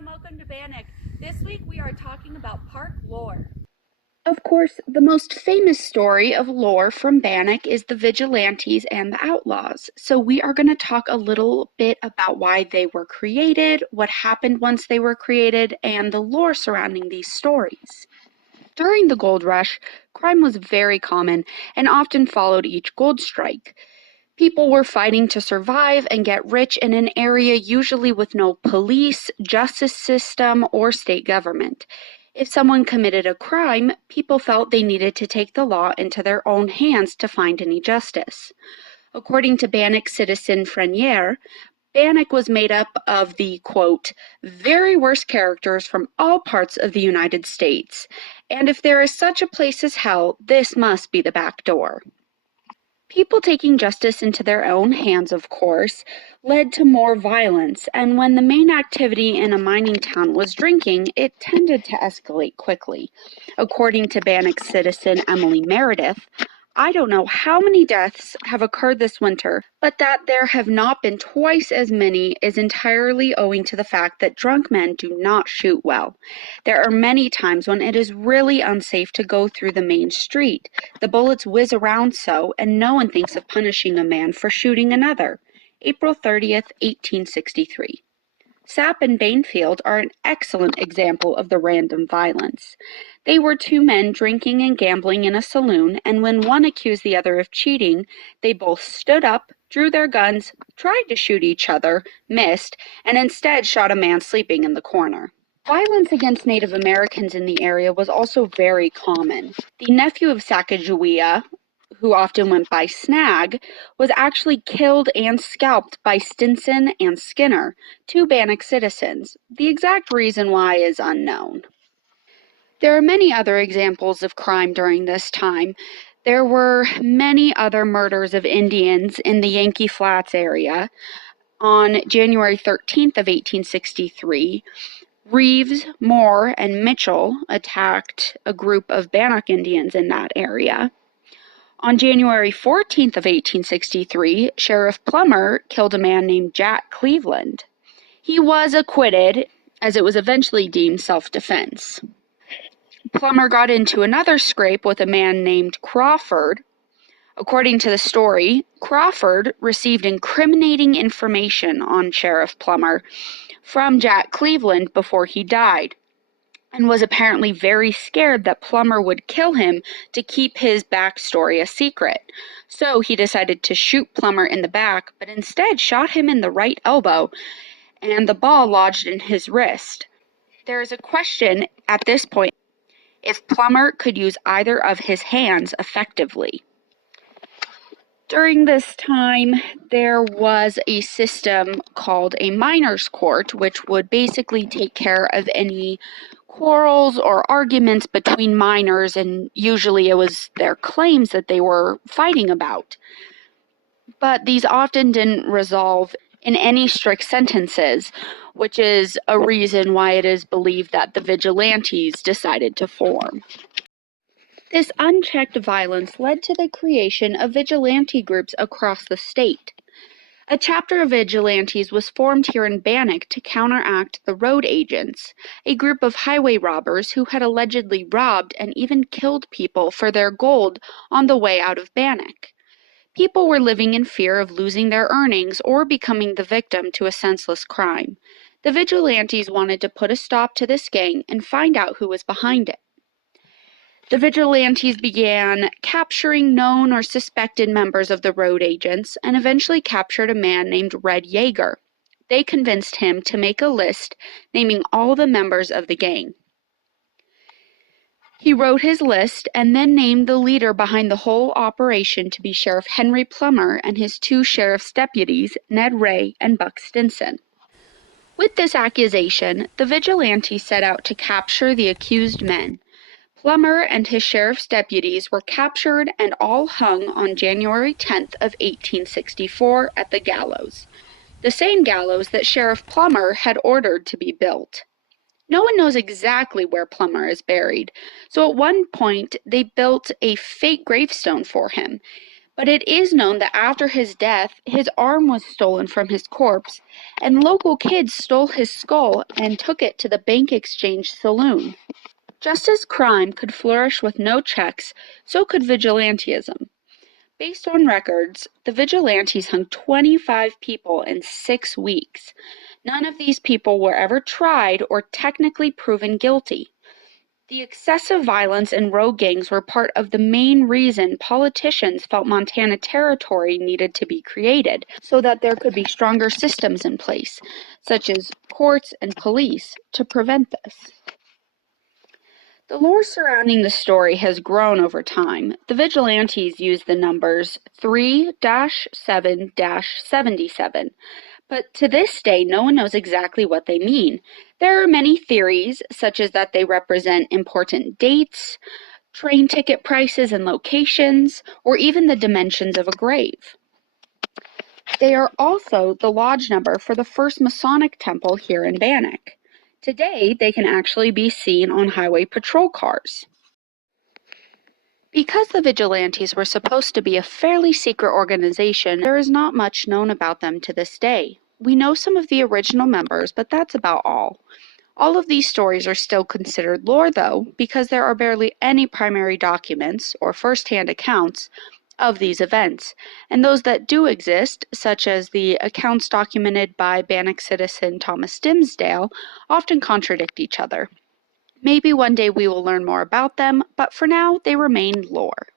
and welcome to Bannock. This week we are talking about park lore. Of course, the most famous story of lore from Bannock is the Vigilantes and the Outlaws. So we are going to talk a little bit about why they were created, what happened once they were created, and the lore surrounding these stories. During the gold rush, crime was very common and often followed each gold strike. People were fighting to survive and get rich in an area usually with no police, justice system, or state government. If someone committed a crime, people felt they needed to take the law into their own hands to find any justice. According to Bannock citizen Frenier, Bannock was made up of the, quote, very worst characters from all parts of the United States, and if there is such a place as hell, this must be the back door. People taking justice into their own hands, of course, led to more violence, and when the main activity in a mining town was drinking, it tended to escalate quickly. According to Bannock citizen Emily Meredith, I don't know how many deaths have occurred this winter, but that there have not been twice as many is entirely owing to the fact that drunk men do not shoot well. There are many times when it is really unsafe to go through the main street. The bullets whiz around so, and no one thinks of punishing a man for shooting another. April 30th, 1863. Sapp and Bainfield are an excellent example of the random violence. They were two men drinking and gambling in a saloon, and when one accused the other of cheating, they both stood up, drew their guns, tried to shoot each other, missed, and instead shot a man sleeping in the corner. Violence against Native Americans in the area was also very common. The nephew of Sacagawea, who often went by Snag, was actually killed and scalped by Stinson and Skinner, two Bannock citizens. The exact reason why is unknown. There are many other examples of crime during this time. There were many other murders of Indians in the Yankee Flats area. On January 13th of 1863, Reeves, Moore, and Mitchell attacked a group of Bannock Indians in that area. On January 14th of 1863, Sheriff Plummer killed a man named Jack Cleveland. He was acquitted, as it was eventually deemed self-defense. Plummer got into another scrape with a man named Crawford. According to the story, Crawford received incriminating information on Sheriff Plummer from Jack Cleveland before he died, and was apparently very scared that Plummer would kill him to keep his backstory a secret. So he decided to shoot Plummer in the back, but instead shot him in the right elbow, and the ball lodged in his wrist. There is a question at this point if Plummer could use either of his hands effectively. During this time, there was a system called a miners' court, which would basically take care of any quarrels or arguments between miners, and usually it was their claims that they were fighting about. But these often didn't resolve in any strict sentences, which is a reason why it is believed that the Vigilantes decided to form. This unchecked violence led to the creation of vigilante groups across the state. A chapter of vigilantes was formed here in Bannock to counteract the road agents, a group of highway robbers who had allegedly robbed and even killed people for their gold on the way out of Bannock. People were living in fear of losing their earnings or becoming the victim to a senseless crime. The vigilantes wanted to put a stop to this gang and find out who was behind it. The vigilantes began capturing known or suspected members of the road agents and eventually captured a man named Red Yeager. They convinced him to make a list naming all the members of the gang. He wrote his list and then named the leader behind the whole operation to be Sheriff Henry Plummer and his two sheriff's deputies, Ned Ray and Buck Stinson. With this accusation, the vigilantes set out to capture the accused men. Plummer and his sheriff's deputies were captured and all hung on January 10th of 1864 at the gallows, the same gallows that Sheriff Plummer had ordered to be built. No one knows exactly where Plummer is buried, so at one point they built a fake gravestone for him, But it is known that after his death, his arm was stolen from his corpse, and local kids stole his skull and took it to the Bank Exchange saloon. Just as crime could flourish with no checks, so could vigilantism. Based on records, the vigilantes hung 25 people in 6 weeks. None of these people were ever tried or technically proven guilty. The excessive violence and rogue gangs were part of the main reason politicians felt Montana Territory needed to be created, so that there could be stronger systems in place, such as courts and police, to prevent this. The lore surrounding the story has grown over time. The vigilantes use the numbers 3-7-77, but to this day no one knows exactly what they mean. There are many theories, such as that they represent important dates, train ticket prices and locations, or even the dimensions of a grave. They are also the lodge number for the first Masonic temple here in Bannack. Today, they can actually be seen on highway patrol cars. Because the vigilantes were supposed to be a fairly secret organization, there is not much known about them to this day. We know some of the original members, but that's about all. All of these stories are still considered lore, though, because there are barely any primary documents or first-hand accounts of these events, and those that do exist, such as the accounts documented by Bannack citizen Thomas Dimsdale, often contradict each other. Maybe one day we will learn more about them, but for now they remain lore.